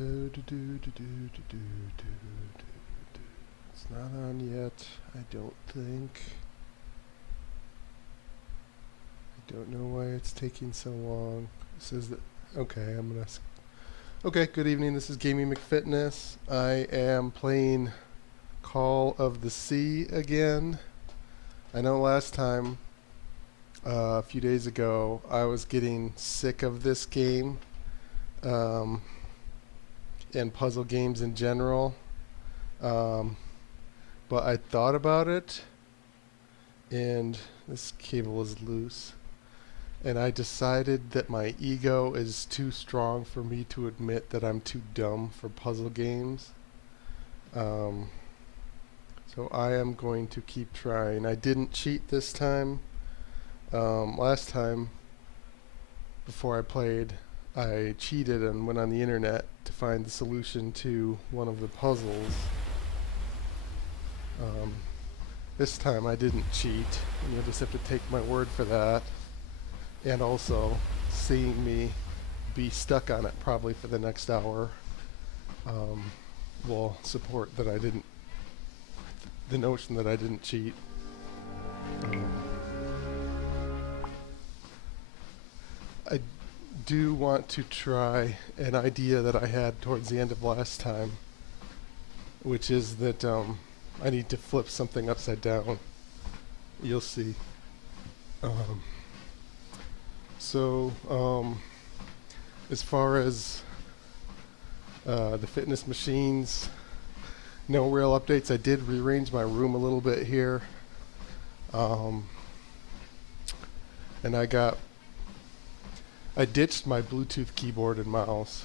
It's not on yet, I don't think. I don't know why it's taking so long. It says that. Okay, I'm gonna. Okay, good evening. This is Gaming McFitness. I am playing Call of the Sea again. I know last time, a few days ago, I was getting sick of this game. And puzzle games in general. But I thought about it, and this cable is loose. And I decided that my ego is too strong for me to admit that I'm too dumb for puzzle games. So I am going to keep trying. I didn't cheat this time. Last time, before I played, I cheated and went on the internet to find the solution to one of the puzzles. This time I didn't cheat, and you'll just have to take my word for that. And also, seeing me be stuck on it probably for the next hour will support that I didn't, the notion that I didn't cheat. I do want to try an idea that I had towards the end of last time, which is that I need to flip something upside down. You'll see. As far as the fitness machines, no real updates. I did rearrange my room a little bit here. And I ditched my Bluetooth keyboard and mouse.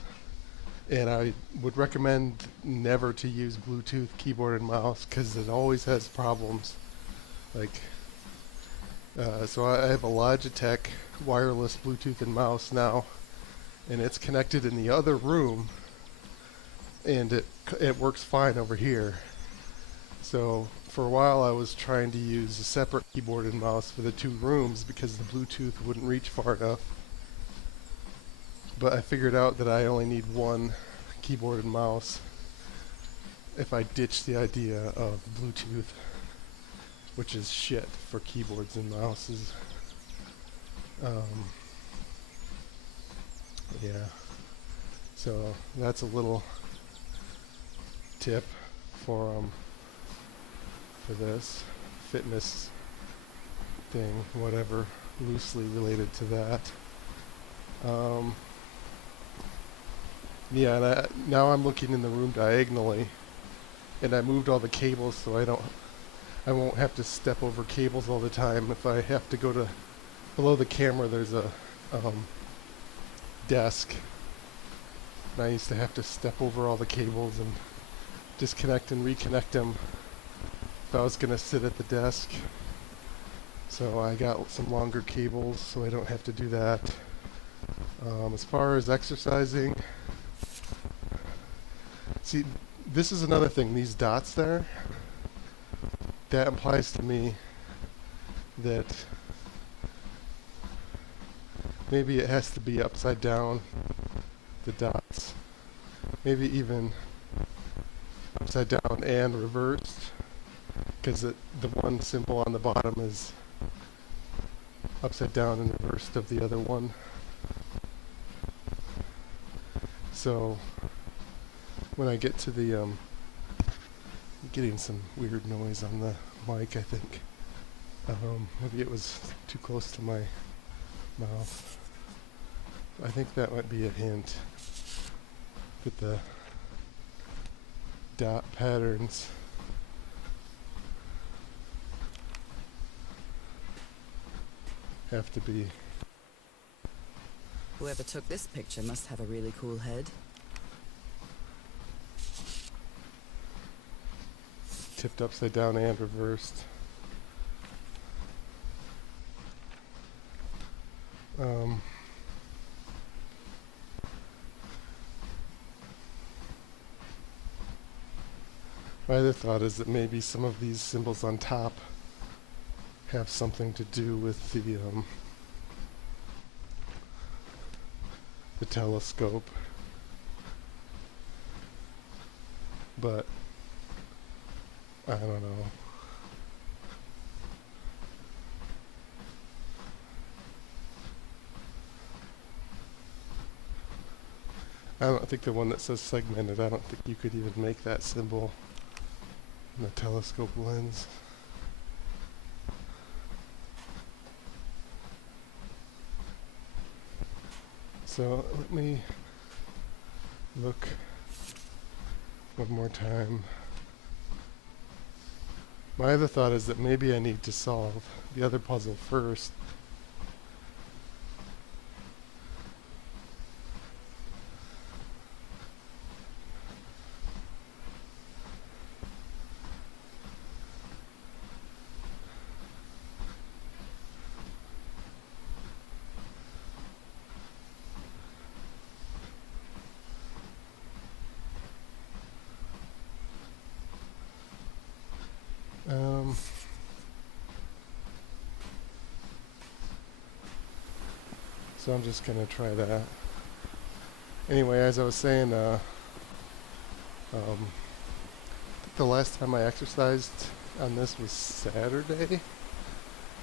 And I would recommend never to use Bluetooth keyboard and mouse because it always has problems. So I have a Logitech wireless Bluetooth and mouse now, and it's connected in the other room, and it works fine over here. So for a while I was trying to use a separate keyboard and mouse for the two rooms because the Bluetooth wouldn't reach far enough. But I figured out that I only need one keyboard and mouse if I ditch the idea of Bluetooth, which is shit for keyboards and mouses. Yeah. So that's a little tip for this fitness thing, whatever, loosely related to that. Yeah, and now I'm looking in the room diagonally, and I moved all the cables so I won't have to step over cables all the time. If I have to go to below the camera, there's a desk, and I used to have to step over all the cables and disconnect and reconnect them if I was gonna sit at the desk. So I got some longer cables so I don't have to do that. As far as exercising, see, this is another thing, these dots there, that implies to me that maybe it has to be upside down, the dots. Maybe even upside down and reversed, because the one symbol on the bottom is upside down and reversed of the other one. So when I get to the I'm getting some weird noise on the mic, I think. Maybe it was too close to my mouth. I think that might be a hint that the dot patterns have to be. Whoever took this picture must have a really cool head. Tipped upside down and reversed. My other thought is that maybe some of these symbols on top have something to do with the telescope. but I don't know. I don't think the one that says segmented, I don't think you could even make that symbol in the telescope lens. So let me look one more time. My other thought is that maybe I need to solve the other puzzle first. So I'm just gonna try that. Anyway, as I was saying, the last time I exercised on this was Saturday.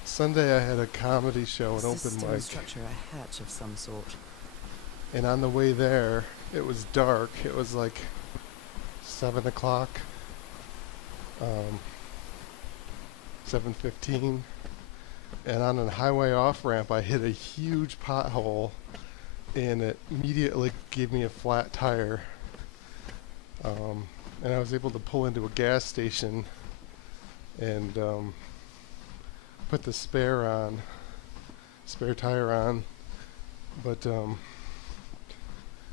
Sunday I had a comedy show, an open mic. Structure a hatch of some sort. And on the way there, it was dark. It was like 7 o'clock, 7:15. And on a highway off-ramp, I hit a huge pothole, and it immediately gave me a flat tire. And I was able to pull into a gas station and put the spare tire on. But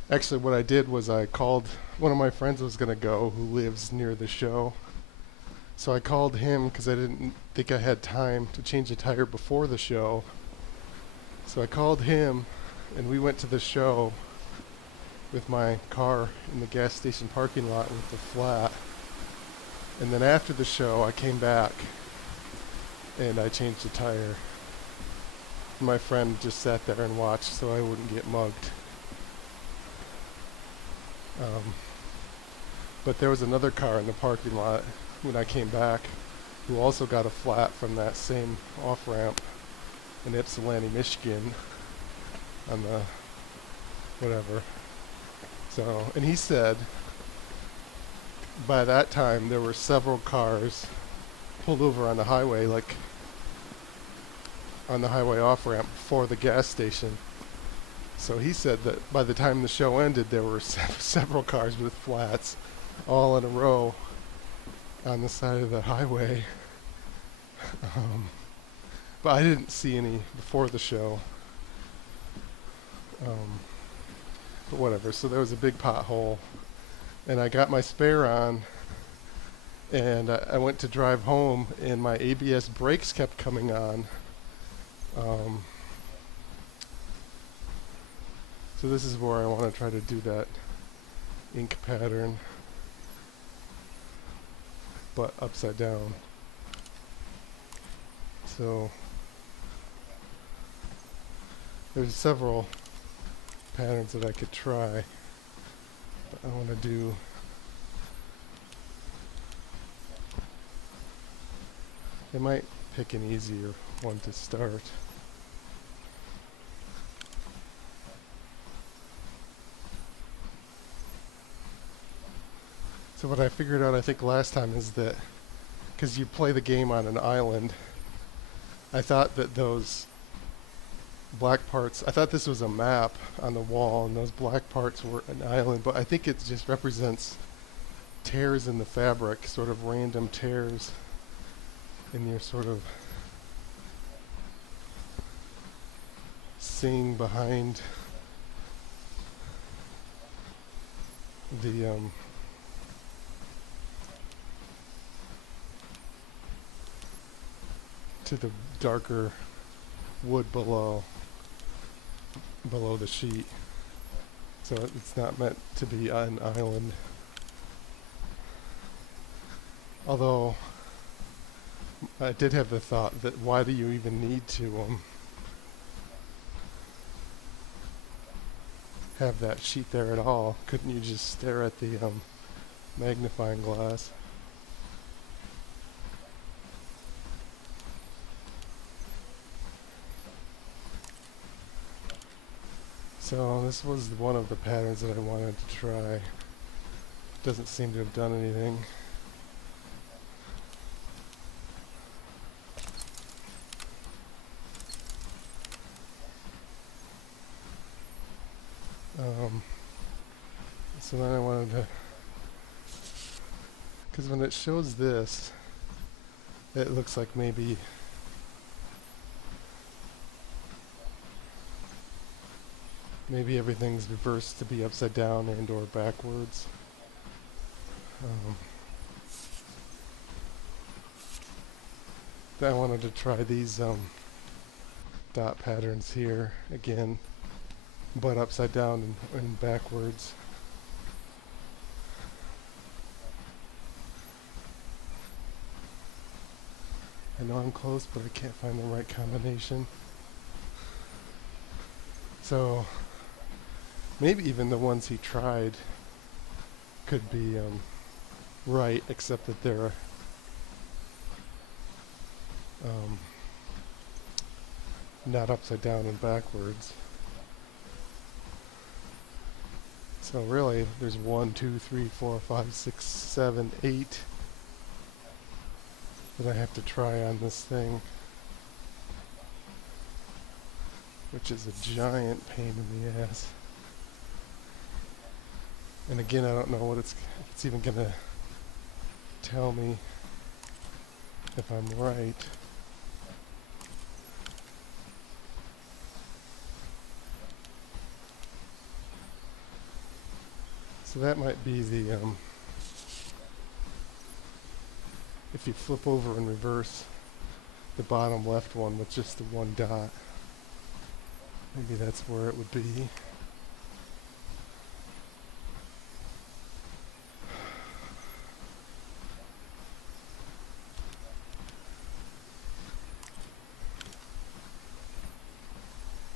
actually what I did was I called, one of my friends was going to go who lives near the show. So I called him because I didn't think I had time to change the tire before the show. So I called him and we went to the show with my car in the gas station parking lot with the flat. And then after the show I came back and I changed the tire. My friend just sat there and watched so I wouldn't get mugged. But there was another car in the parking lot when I came back who also got a flat from that same off-ramp in Ypsilanti, Michigan on the whatever. So, and he said by that time there were several cars pulled over on the highway, like on the highway off-ramp before the gas station. So he said that by the time the show ended there were several cars with flats all in a row on the side of the highway. But I didn't see any before the show. But whatever, so there was a big pothole and I got my spare on and I went to drive home and my ABS brakes kept coming on. So this is where I want to try to do that ink pattern, but upside down. So there's several patterns that I could try, but I want to do I might pick an easier one to start. So what I figured out I think last time is that because you play the game on an island, I thought that those black parts, I thought this was a map on the wall and those black parts were an island, but I think it just represents tears in the fabric, sort of random tears in your sort of seeing behind the to the darker wood below the sheet. So it's not meant to be an island. Although I did have the thought that why do you even need to have that sheet there at all? Couldn't you just stare at the magnifying glass. So this was one of the patterns that I wanted to try. Doesn't seem to have done anything. So then I wanted to, because when it shows this, it looks like maybe everything's reversed to be upside down and or backwards. I wanted to try these dot patterns here again, but upside down and backwards. I know I'm close, but I can't find the right combination. So maybe even the ones he tried could be right, except that they're not upside down and backwards. So really, there's 1, 2, 3, 4, 5, 6, 7, 8 that I have to try on this thing, which is a giant pain in the ass. And again, I don't know what if it's even gonna tell me if I'm right. So that might be the, if you flip over and reverse the bottom left one with just the one dot, maybe that's where it would be.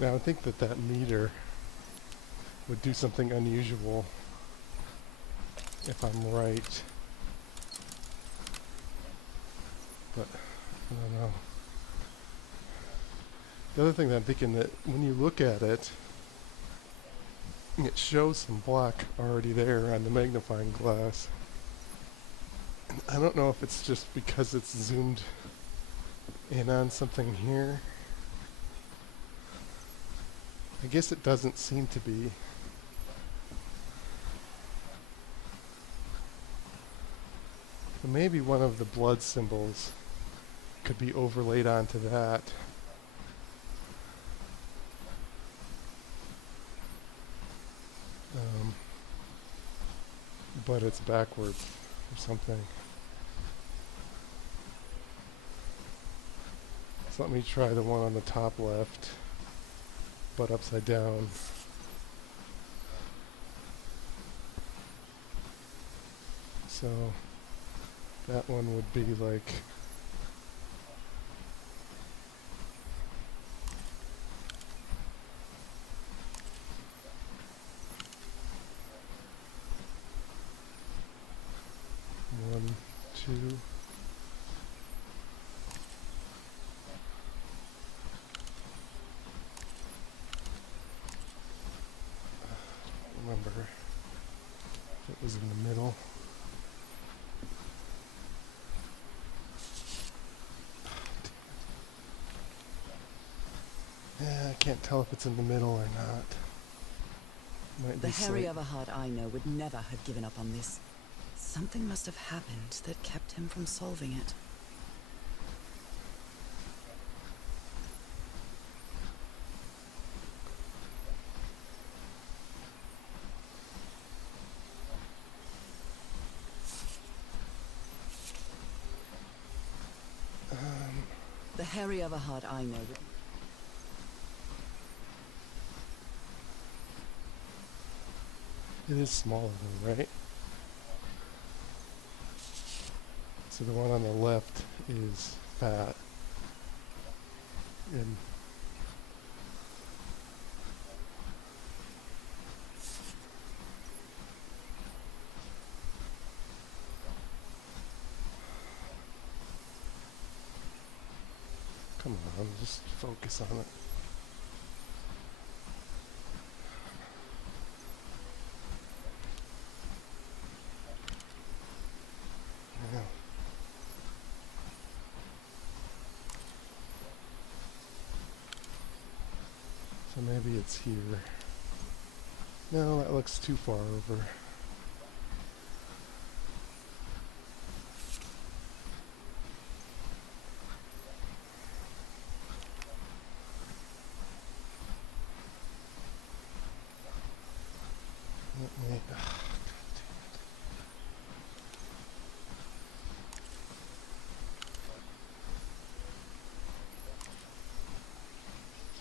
Now I think that meter would do something unusual if I'm right, but I don't know. The other thing that I'm thinking, that when you look at it, it shows some black already there on the magnifying glass. And I don't know if it's just because it's zoomed in on something here. I guess it doesn't seem to be. But maybe one of the blood symbols could be overlaid onto that. But it's backwards or something. So let me try the one on the top left, but upside down. So that one would be like one, two. Remember if it was in the middle. Yeah, I can't tell if it's in the middle or not. Might The be Harry slight- Everhard I know would never have given up on this. Something must have happened that kept him from solving it. The Harry Everhard I know would... It is smaller though, right? So the one on the left is fat. And just focus on it. Yeah. So maybe it's here. No, that looks too far over. Let me,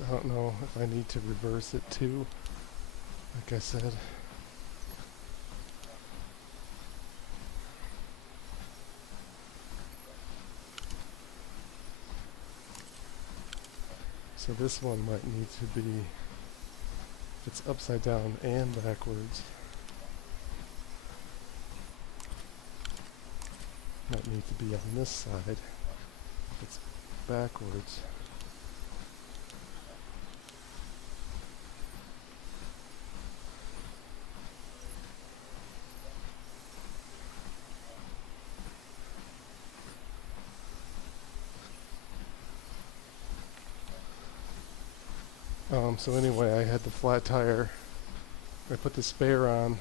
I don't know if I need to reverse it too, like I said. So this one might need to be, if it's upside down and backwards, might need to be on this side. If it's backwards. So anyway, I had the flat tire. I put the spare on,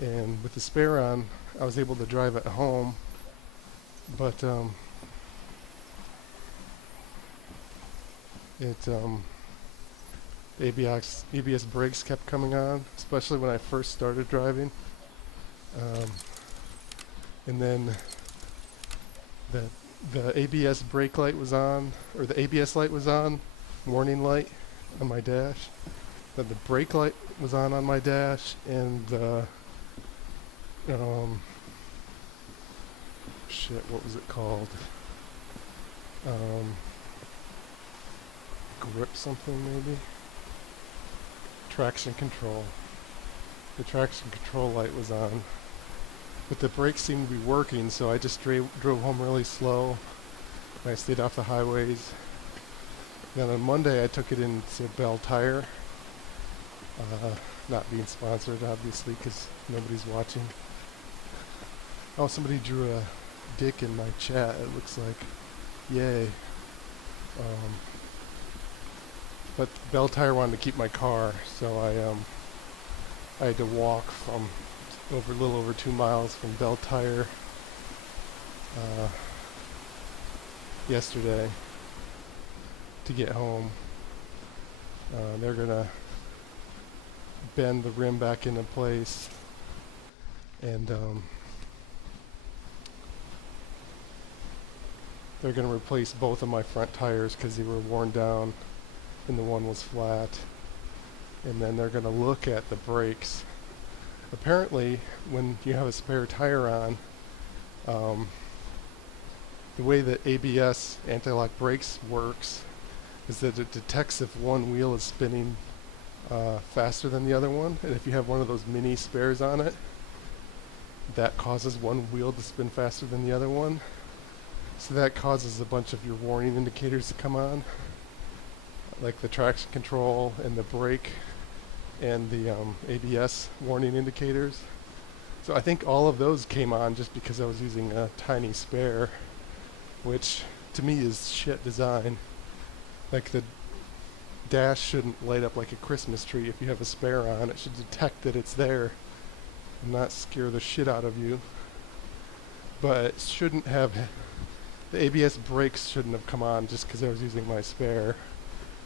and with the spare on, I was able to drive it home. But ABS brakes kept coming on, especially when I first started driving. And then the ABS brake light was on, or the ABS light was on, warning light on my dash. Then the brake light was on my dash, and shit, what was it called? Grip something maybe? Traction control. The traction control light was on. But the brakes seemed to be working, so I just drove home really slow. I stayed off the highways. Then on Monday I took it into Bell Tire. Not being sponsored, obviously, because nobody's watching. Oh, somebody drew a dick in my chat, it looks like. Yay. But Bell Tire wanted to keep my car, so I had to walk from a little over 2 miles from Bell Tire yesterday to get home. They're gonna bend the rim back into place, and they're gonna replace both of my front tires because they were worn down and the one was flat. And then they're gonna look at the brakes. Apparently, when you have a spare tire on, the way that ABS, anti-lock brakes, works is that it detects if one wheel is spinning faster than the other one, and if you have one of those mini spares on it, that causes one wheel to spin faster than the other one. So that causes a bunch of your warning indicators to come on, like the traction control and the brake and the ABS warning indicators. So I think all of those came on just because I was using a tiny spare, which to me is shit design. Like, the dash shouldn't light up like a Christmas tree if you have a spare on. It should detect that it's there and not scare the shit out of you. But it shouldn't have, the ABS brakes shouldn't have come on just because I was using my spare.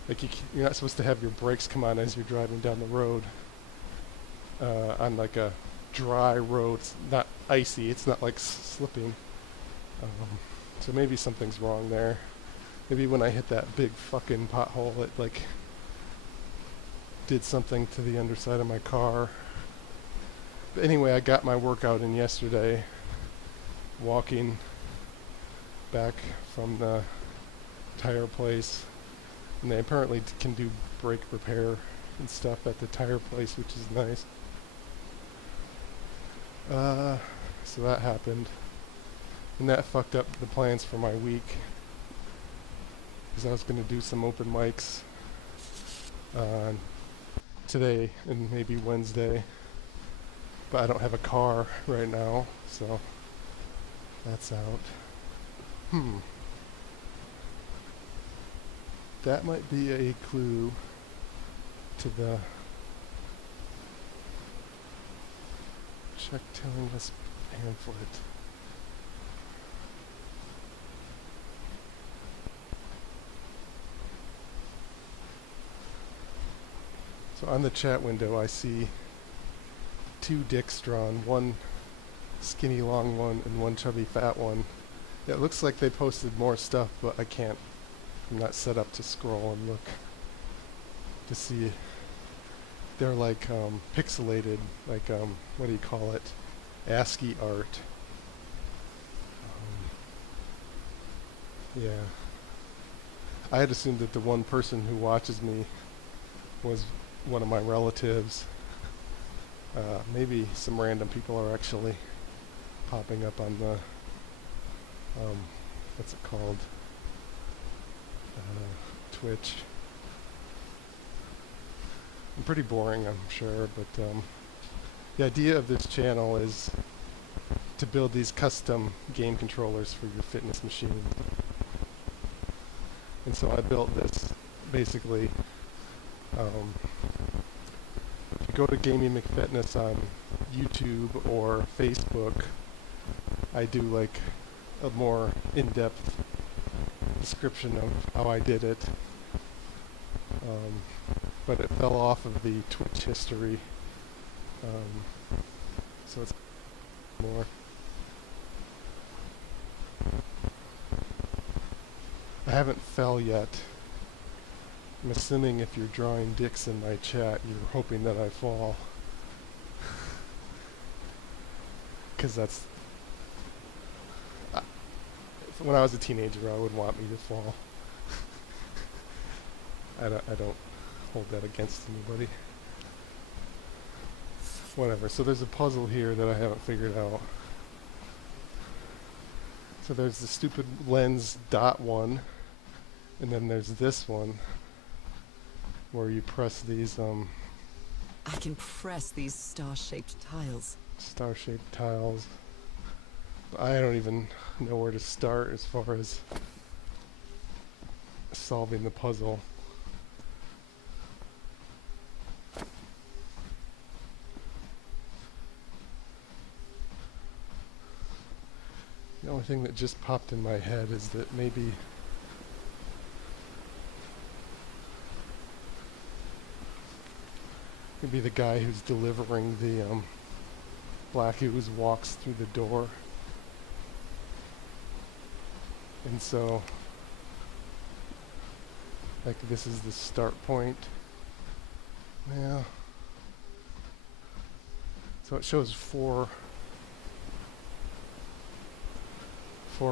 Like, you're not supposed to have your brakes come on as you're driving down the road on like a dry road. It's not icy, it's not like slipping. So maybe something's wrong there. Maybe when I hit that big fucking pothole, it like did something to the underside of my car. But anyway, I got my workout in yesterday, walking back from the tire place. And they apparently can do brake repair and stuff at the tire place, which is nice. So that happened. And that fucked up the plans for my week. because I was going to do some open mics today and maybe Wednesday, but I don't have a car right now, so that's out. That might be a clue to the check telling us pamphlet. So on the chat window I see two dicks drawn, one skinny long one and one chubby fat one. It looks like they posted more stuff, but I'm not set up to scroll and look to see. They're like pixelated, like what do you call it? ASCII art. Yeah. I had assumed that the one person who watches me was one of my relatives. Maybe some random people are actually popping up on the what's it called? Twitch. I'm pretty boring, I'm sure, but the idea of this channel is to build these custom game controllers for your fitness machine. And so I built this basically. If you go to Gaming McFitness on YouTube or Facebook, I do like a more in-depth description of how I did it. But it fell off of the Twitch history, so it's more. I haven't fell yet. I'm assuming if you're drawing dicks in my chat, you're hoping that I fall. Because that's... when I was a teenager, I would want me to fall. I don't hold that against anybody. Whatever, so there's a puzzle here that I haven't figured out. So there's the stupid lens dot one, and then there's this one, where you press these I can press these star-shaped tiles. Star-shaped tiles. I don't even know where to start as far as solving the puzzle. The only thing that just popped in my head is that maybe the guy who's delivering the black ooze walks through the door, and so like this is the start point. Yeah. So it shows four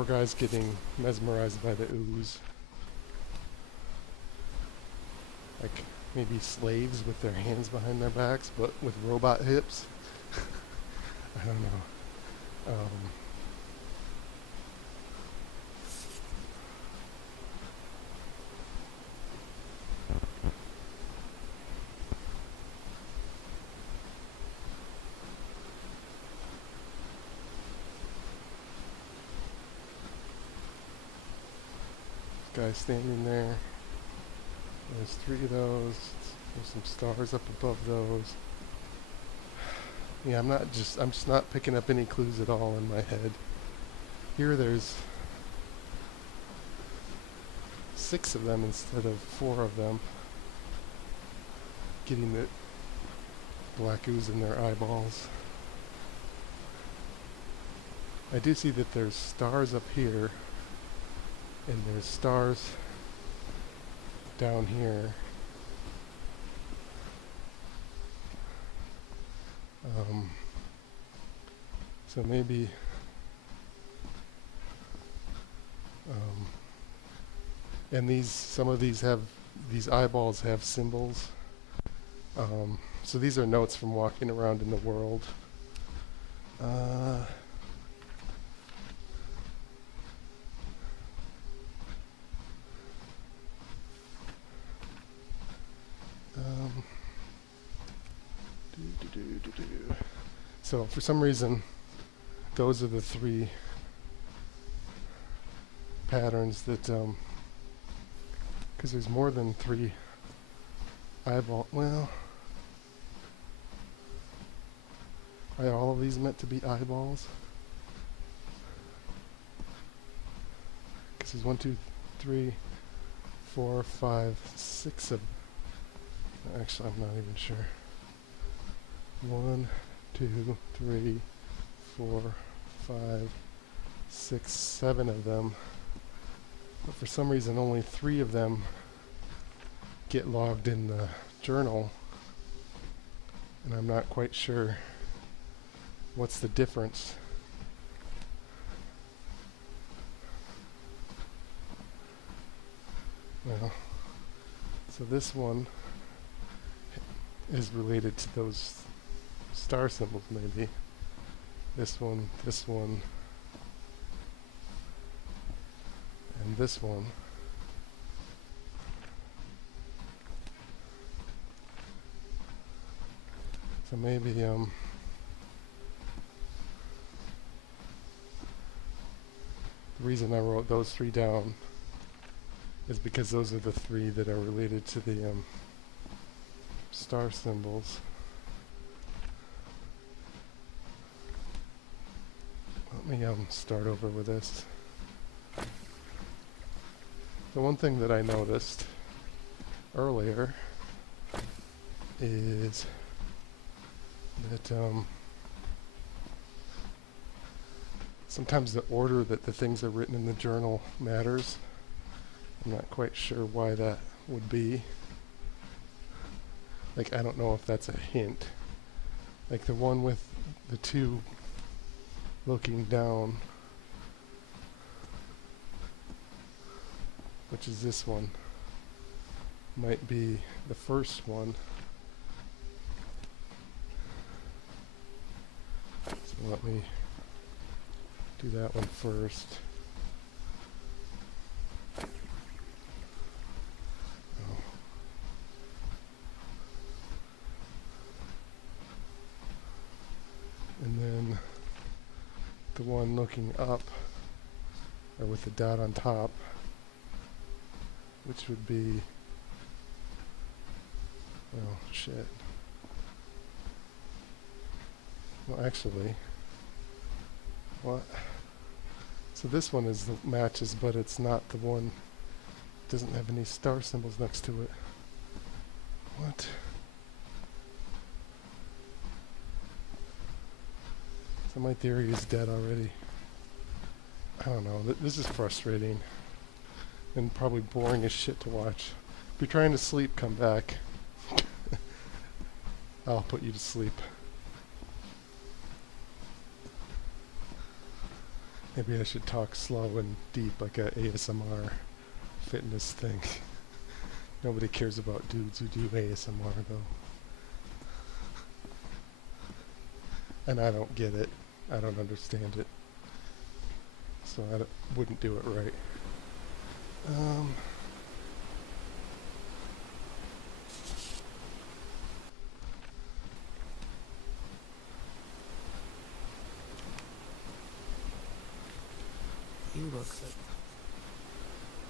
guys getting mesmerized by the ooze. Like maybe slaves with their hands behind their backs, but with robot hips. I don't know. Guy standing there. There's 3 of those. There's some stars up above those. Yeah, I'm just not picking up any clues at all in my head. Here there's 6 of them instead of 4 of them. Getting the black ooze in their eyeballs. I do see that there's stars up here, and there's stars down here. So maybe and some of these eyeballs have symbols. So these are notes from walking around in the world. So for some reason, those are the three patterns that, because there's more than three eyeball. Well, are all of these meant to be eyeballs? Because there's 1, 2, 3, 4, 5, 6 of. Actually, I'm not even sure. 1, 2, 3, 4, 5, 6, 7 of them. But for some reason, only 3 of them get logged in the journal, and I'm not quite sure what's the difference. Well, so this one is related to those star symbols, maybe. This one, and this one. So maybe, the reason I wrote those 3 down is because those are the 3 that are related to the, star symbols. Let me, start over with this. The one thing that I noticed earlier is that sometimes the order that the things are written in the journal matters. I'm not quite sure why that would be. Like, I don't know if that's a hint. Like the one with the 2 looking down, which is this one, might be the first one. So let me do that one first. Oh. And then the one looking up, or with the dot on top, which would be, oh shit. Well, actually, what? So this one is the matches, but it's not the one. Doesn't have any star symbols next to it. What? So my theory is dead already. I don't know. This is frustrating and probably boring as shit to watch. If you're trying to sleep, come back. I'll put you to sleep. Maybe I should talk slow and deep like a ASMR fitness thing. Nobody cares about dudes who do ASMR though. And I don't get it. I don't understand it. So I wouldn't do it right. You look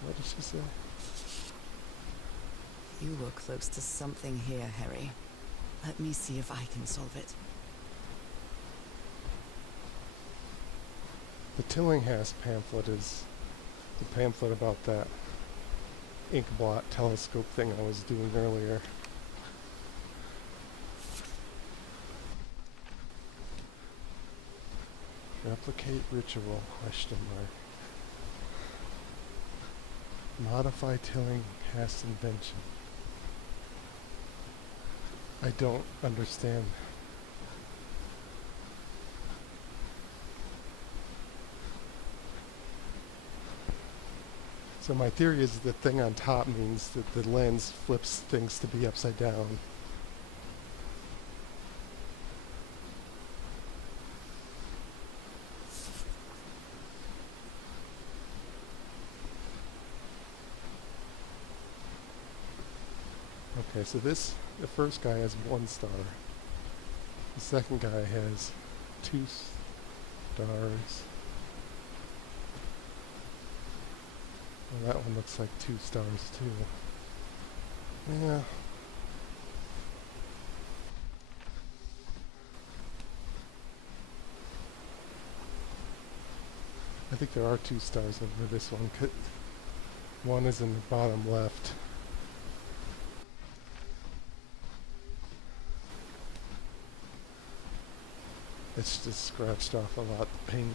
What did she say? You look close to something here, Harry. Let me see if I can solve it. The Tillinghast pamphlet is the pamphlet about that ink blot telescope thing I was doing earlier. Replicate ritual, question mark. Modify Tillinghast invention. I don't understand. So my theory is the thing on top means that the lens flips things to be upside down. Okay, so the first guy has 1 star. The second guy has 2 stars. Well, that one looks like 2 stars too. Yeah. I think there are 2 stars over this one. One is in the bottom left. It's just scratched off a lot of paint.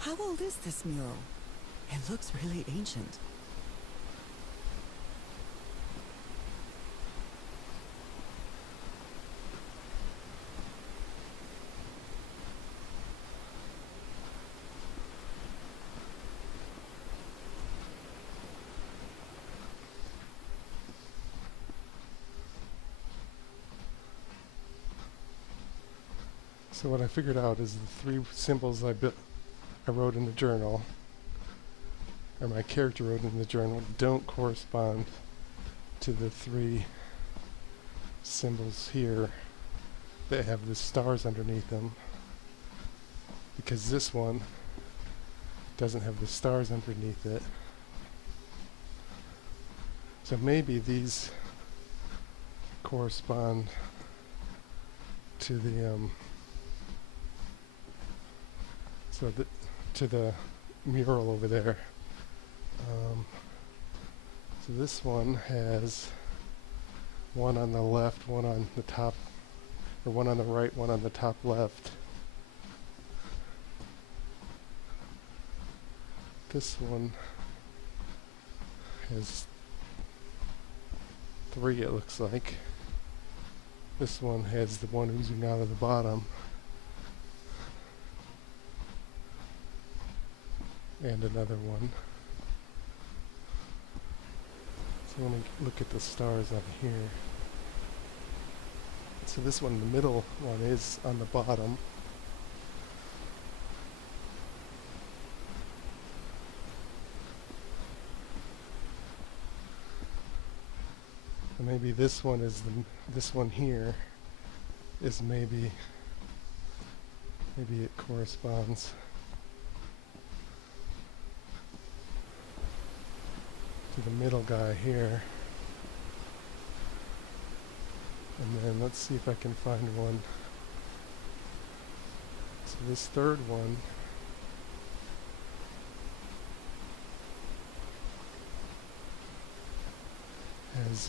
How old is this mural? It looks really ancient. So what I figured out is the 3 symbols I wrote in the journal, or my character wrote in the journal, don't correspond to the 3 symbols here that have the stars underneath them, because this one doesn't have the stars underneath it. So maybe these correspond to the to the mural over there. So this one has one on the left, one on the top, or one on the right, one on the top left. This one has 3, it looks like. This one has the one oozing out of the bottom. And another one. So let me look at the stars on here. So this one, the middle one, is on the bottom. And maybe this one is this one here is maybe it corresponds to the middle guy here. And then let's see if I can find one. So this third one has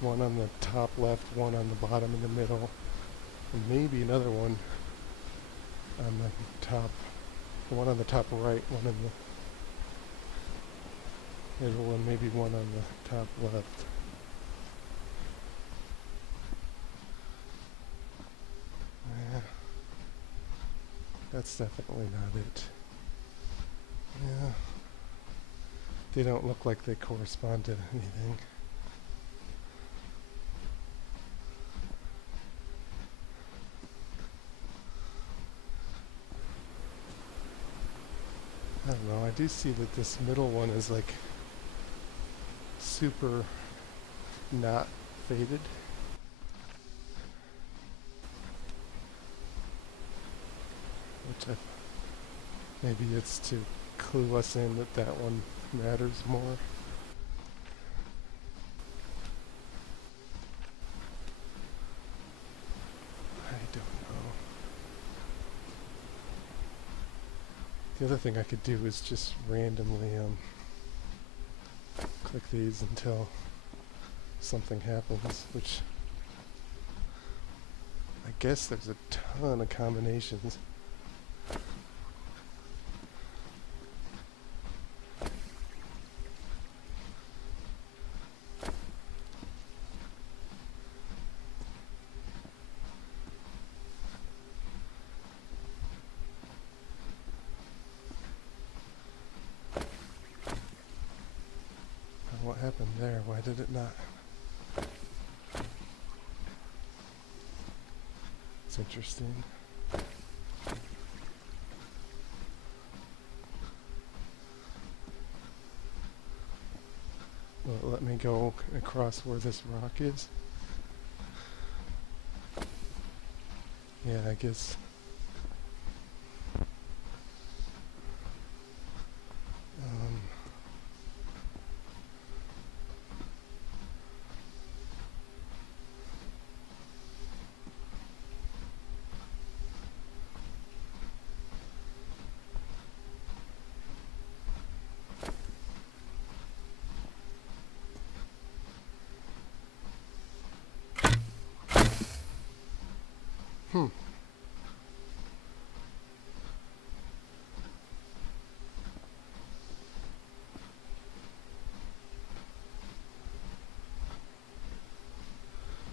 one on the top left, one on the bottom in the middle, and maybe another one on the top, one on the top right, one in the middle, and maybe one on the top left. Yeah, that's definitely not it. Yeah, they don't look like they correspond to anything. I don't know, I do see that this middle one is like super not faded. Which maybe it's to clue us in that that one matters more. I don't know. The other thing I could do is just randomly click these until something happens, which I guess there's a ton of combinations. What happened there? Why did it not? It's interesting. go across where this rock is. Yeah, I guess. Hmm.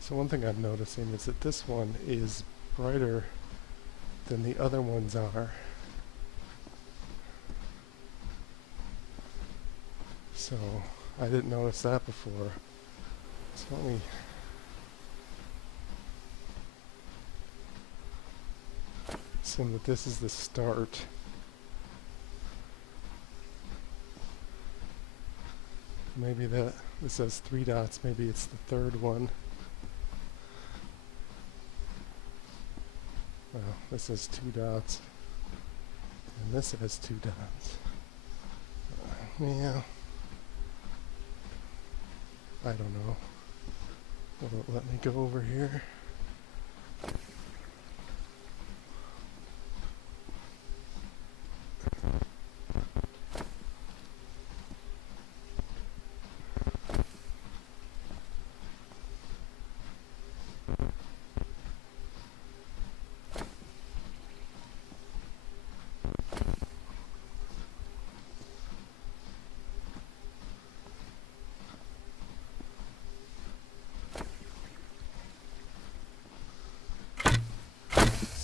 So one thing I'm noticing is that this one is brighter than the other ones are. So I didn't notice that before. So let me assume that this is the start. Maybe this has 3 dots, maybe it's the third one. Well, this has 2 dots. And this has 2 dots. Yeah. I don't know. Will it let me go over here?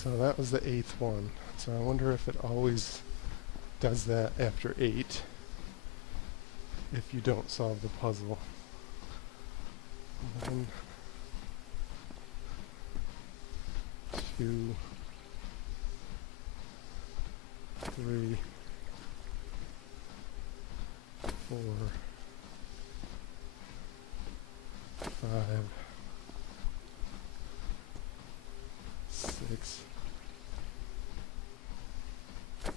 So that was the 8th one. So I wonder if it always does that after 8 if you don't solve the puzzle. 1, 2, 3, 4, 5, 6,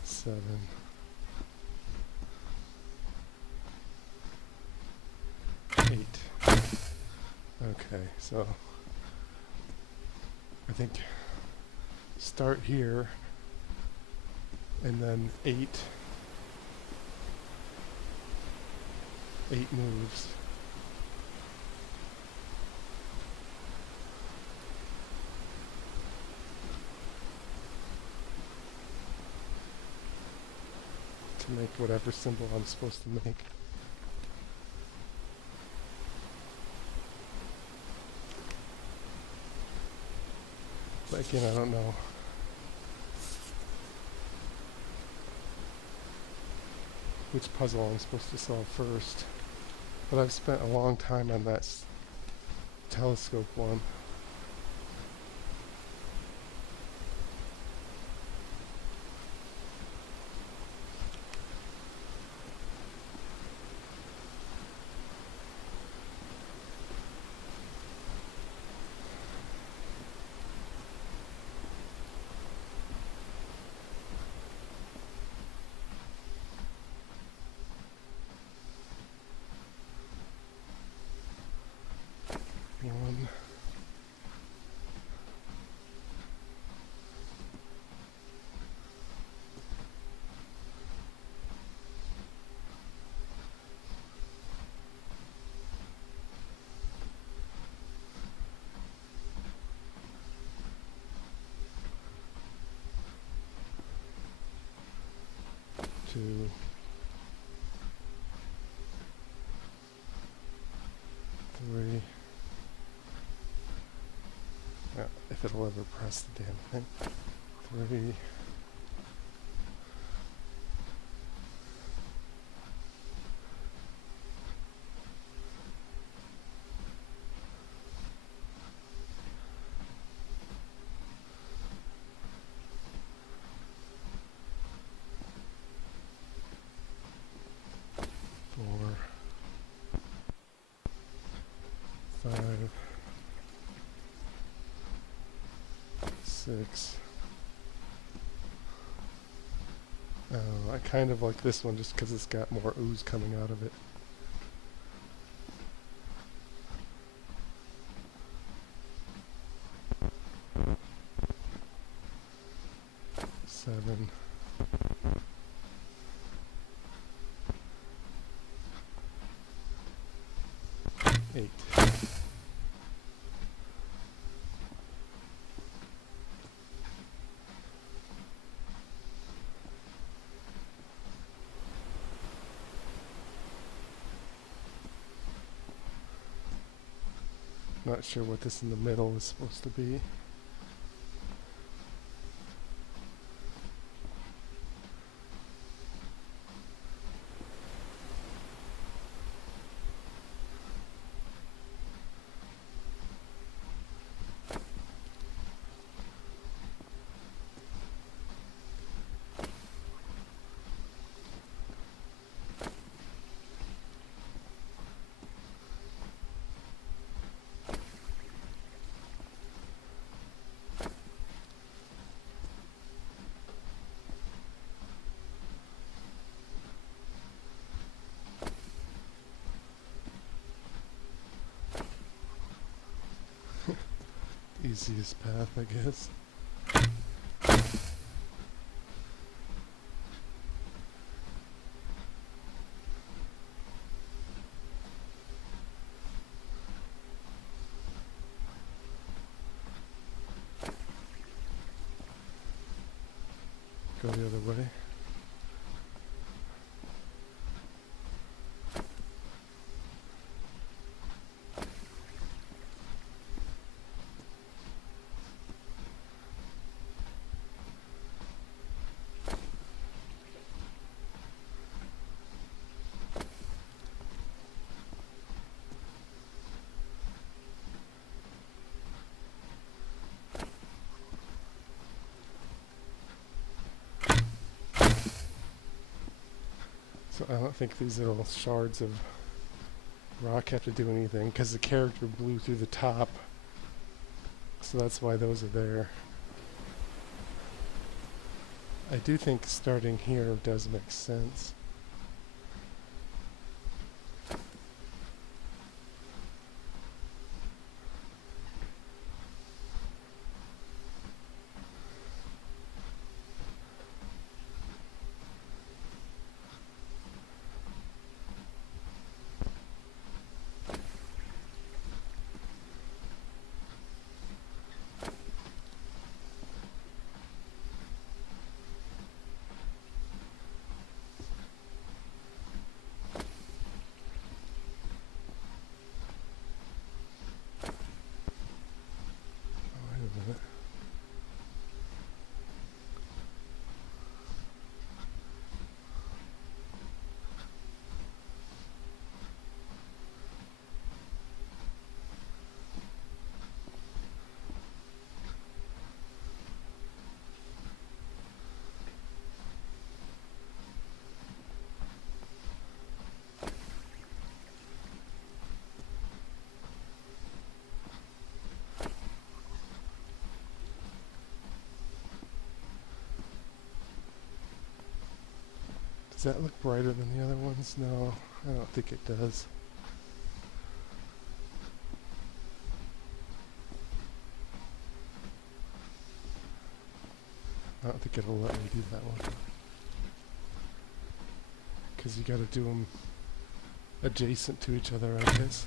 7, 8. Okay, so I think start here and then 8 moves. To make whatever symbol I'm supposed to make. But again, I don't know which puzzle I'm supposed to solve first. But I've spent a long time on that telescope one. One. Two. 3. Yeah, if it'll ever press the damn thing. 3. 4. 6. I kind of like this one just because it's got more ooze coming out of it. 7. 8. Not sure what this in the middle is supposed to be. Easiest path, I guess. Go the other way. So I don't think these little shards of rock have to do anything because the character blew through the top. So that's why those are there. I do think starting here does make sense. Does that look brighter than the other ones? No, I don't think it does. I don't think it'll let me do that one. Because you gotta do them adjacent to each other, I guess.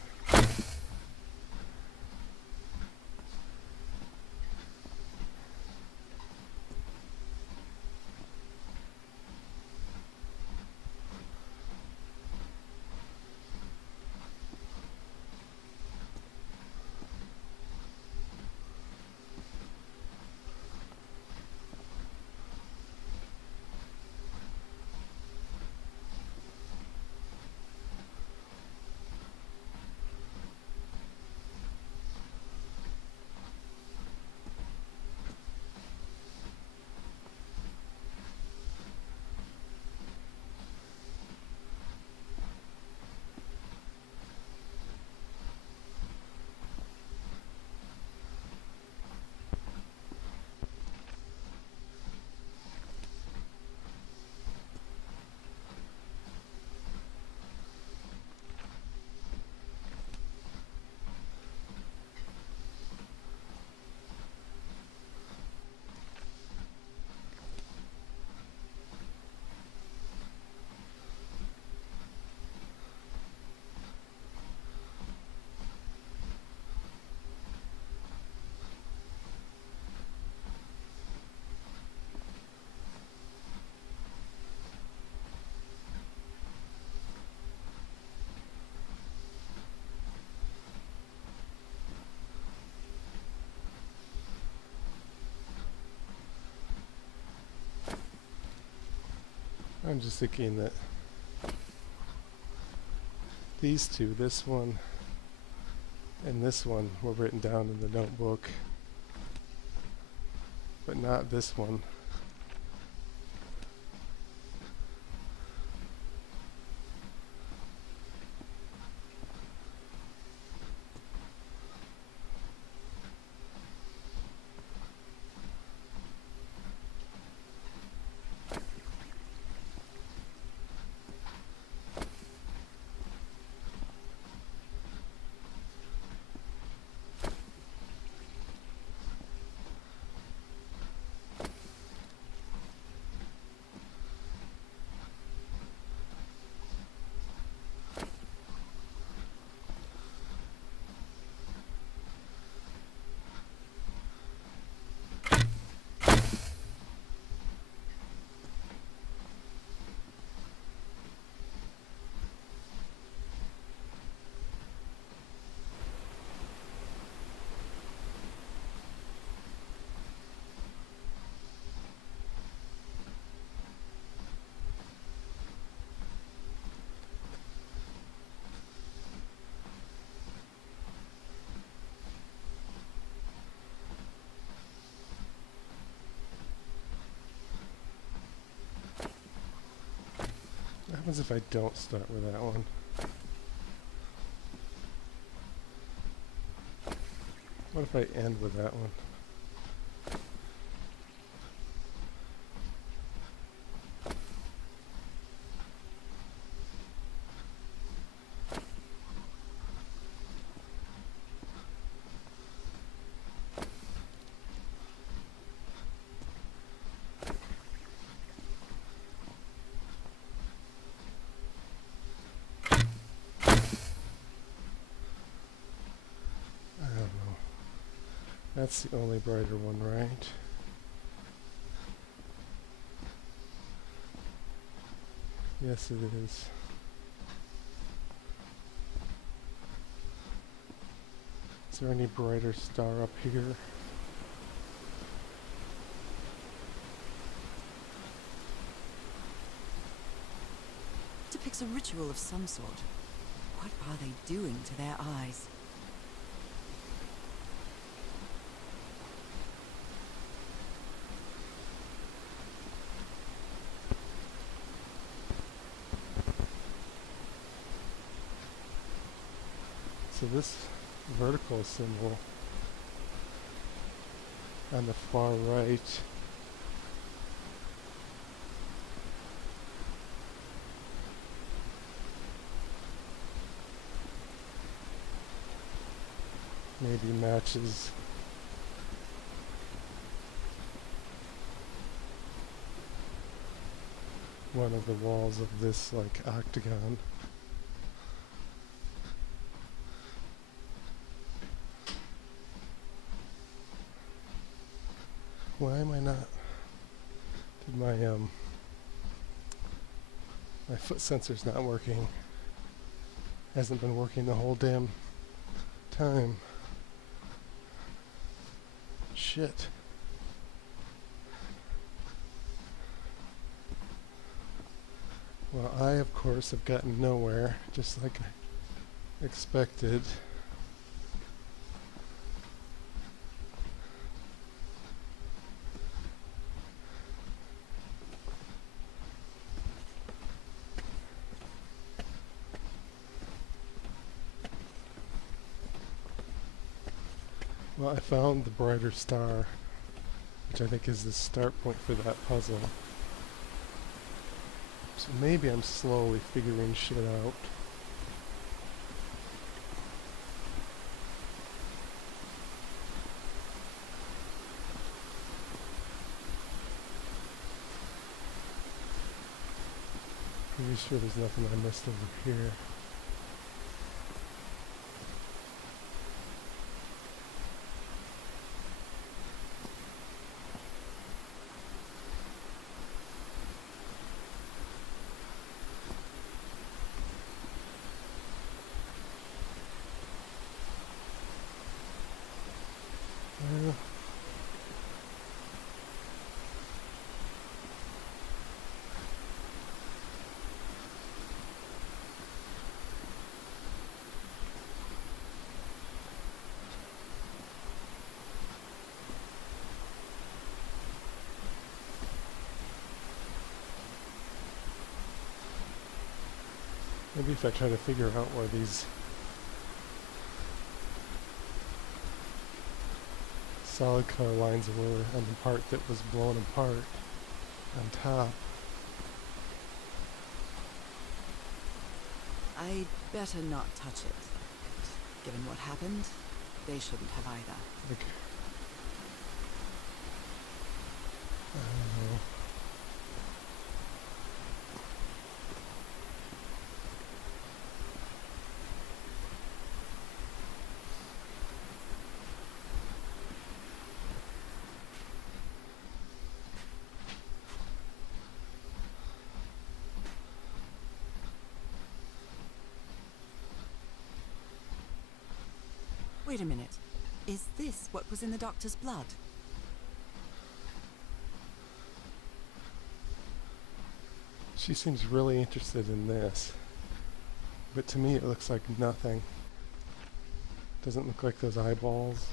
I'm just thinking that these two, this one and this one, were written down in the notebook, but not this one. What happens if I don't start with that one? What if I end with that one? I don't know. That's the only brighter one, right? Yes, it is. Is there any brighter star up here? Depicts a ritual of some sort. What are they doing to their eyes? So this vertical symbol on the far right maybe matches one of the walls of this like octagon. Why am I not? Did my foot sensor's not working? Hasn't been working the whole damn time. Shit. Well, I of course have gotten nowhere, just like I expected. Well, I found the brighter star, which I think is the start point for that puzzle. So maybe I'm slowly figuring shit out. Pretty sure there's nothing I missed over here. Maybe if I try to figure out where these solid color lines were on the part that was blown apart on top. I'd better not touch it. Given what happened, they shouldn't have either. Like, I don't know. Wait a minute. Is this what was in the doctor's blood? She seems really interested in this, but to me it looks like nothing. Doesn't look like those eyeballs.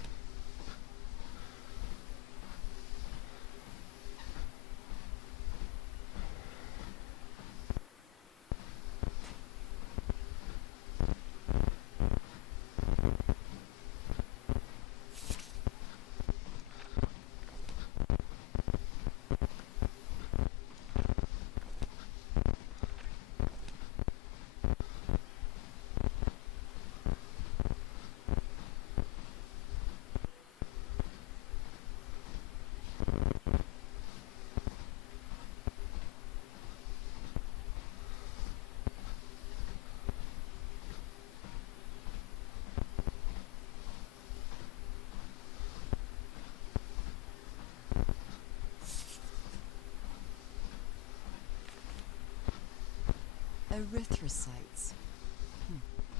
Erythrocytes.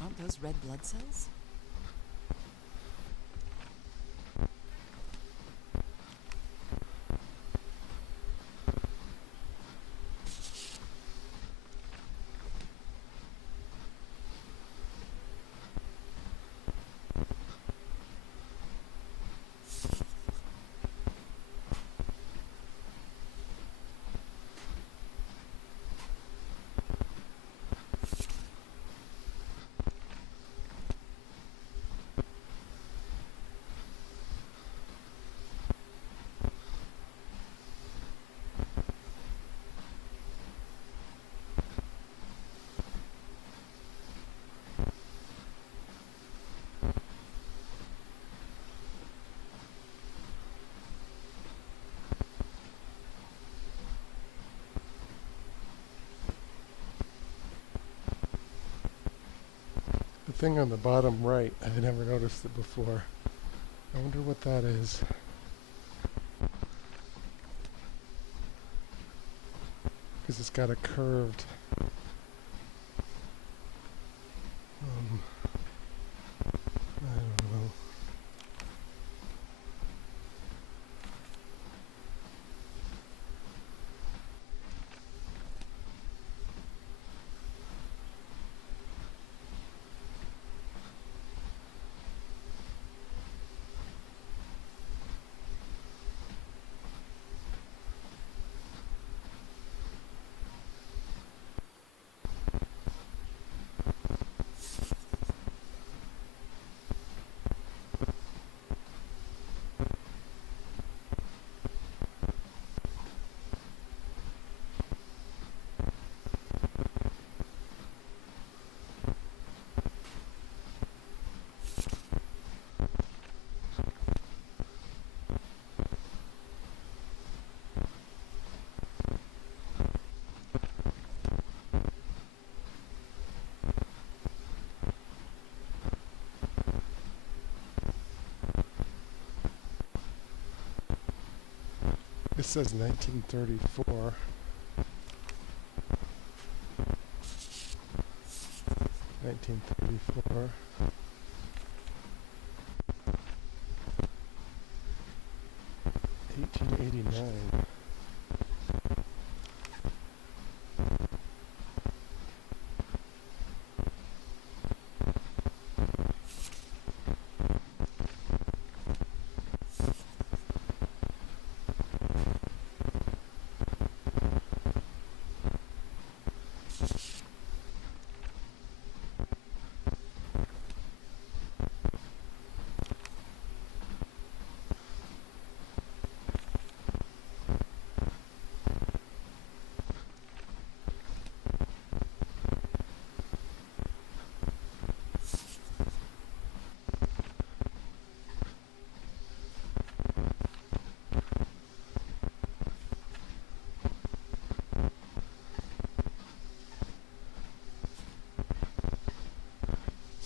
Aren't those red blood cells? The thing on the bottom right, I had never noticed it before. I wonder what that is. Because it's got a curved I don't know. This says 1934. 1934. $18.89.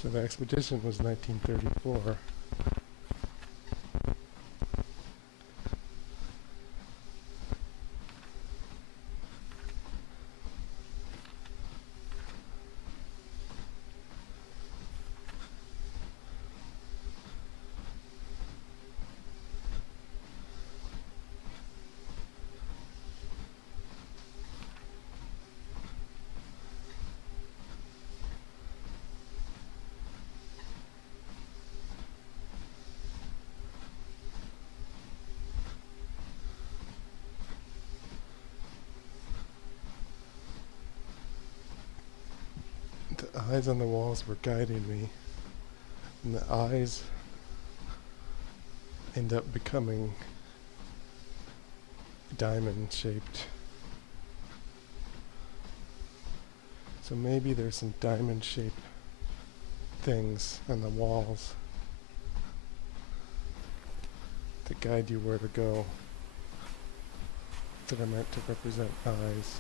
So the expedition was 1934. The eyes on the walls were guiding me, and the eyes end up becoming diamond shaped. So maybe there's some diamond shaped things on the walls to guide you where to go, that are meant to represent eyes.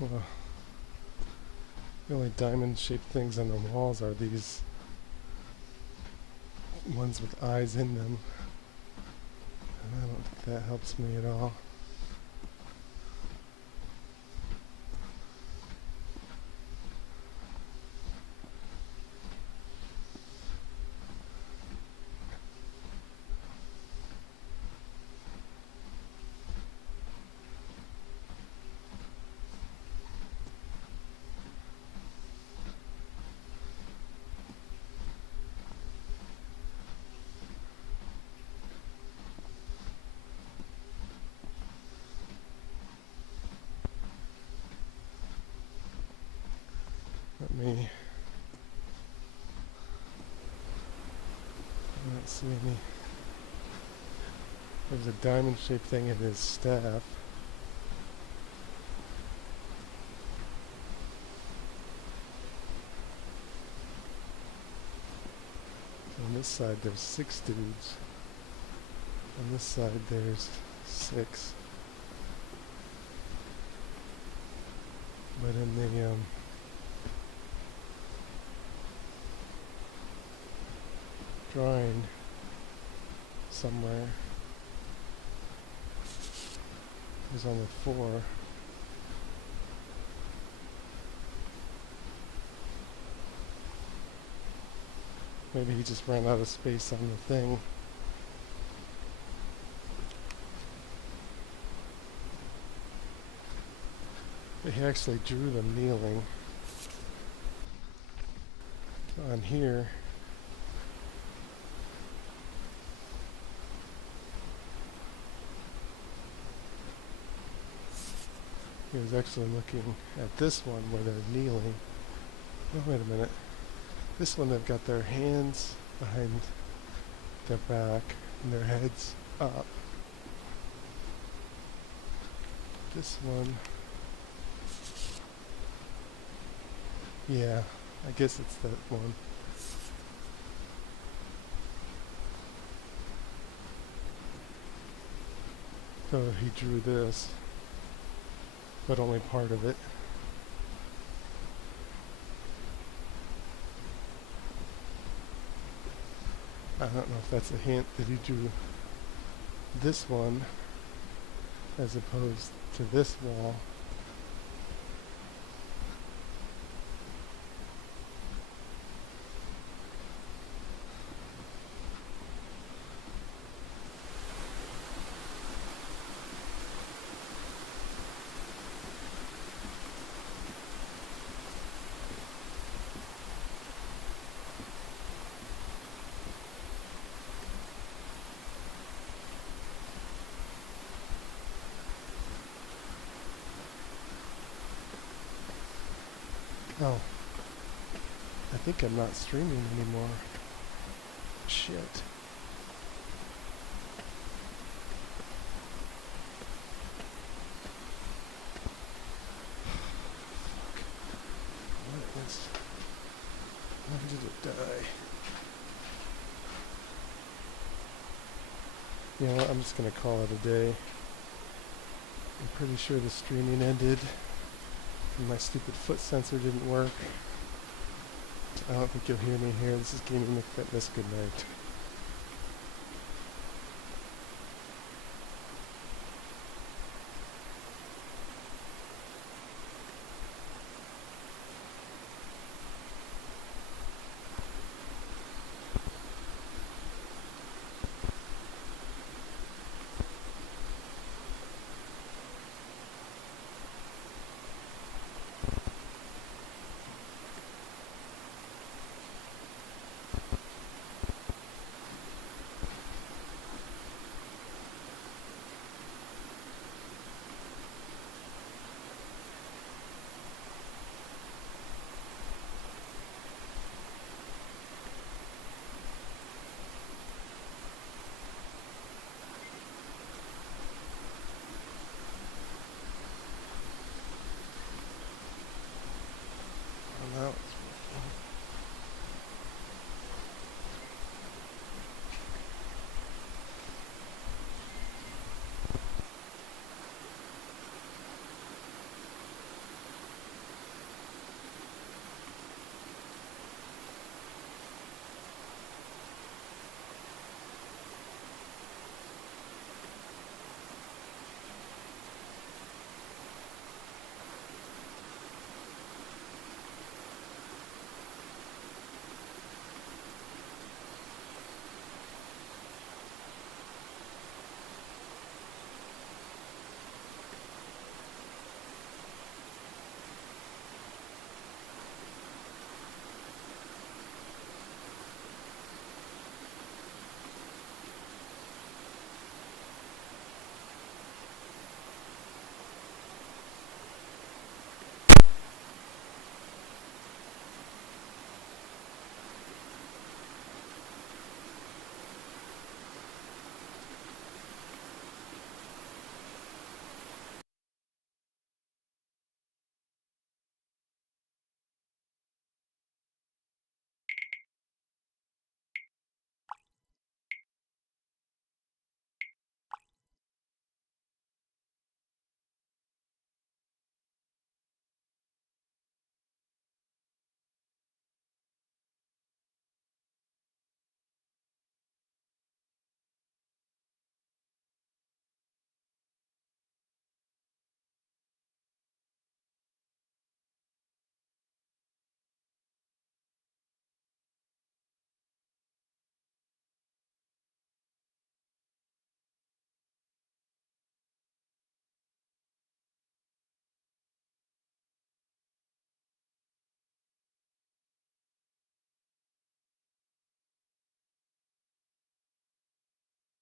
Well, the only diamond-shaped things on the walls are these ones with eyes in them. And I don't think that helps me at all. Let me... I don't see any... There's a diamond-shaped thing in his staff. On this side there's 6 dudes. On this side there's 6. But in the drawing somewhere there's only 4. Maybe he just ran out of space on the thing. But he actually drew them kneeling. On here, he was actually looking at this one where they're kneeling. Oh, wait a minute. This one, they've got their hands behind their back and their heads up. This one, yeah, I guess it's that one. So he drew this, but only part of it. I don't know if that's a hint that he drew this one as opposed to this wall. Oh, I think I'm not streaming anymore. Shit. When did it die? You know what, I'm just gonna call it a day. I'm pretty sure the streaming ended and my stupid foot sensor didn't work. I don't think you'll hear me here. This is Gaming McFitness. Good night. Oh, now it's working.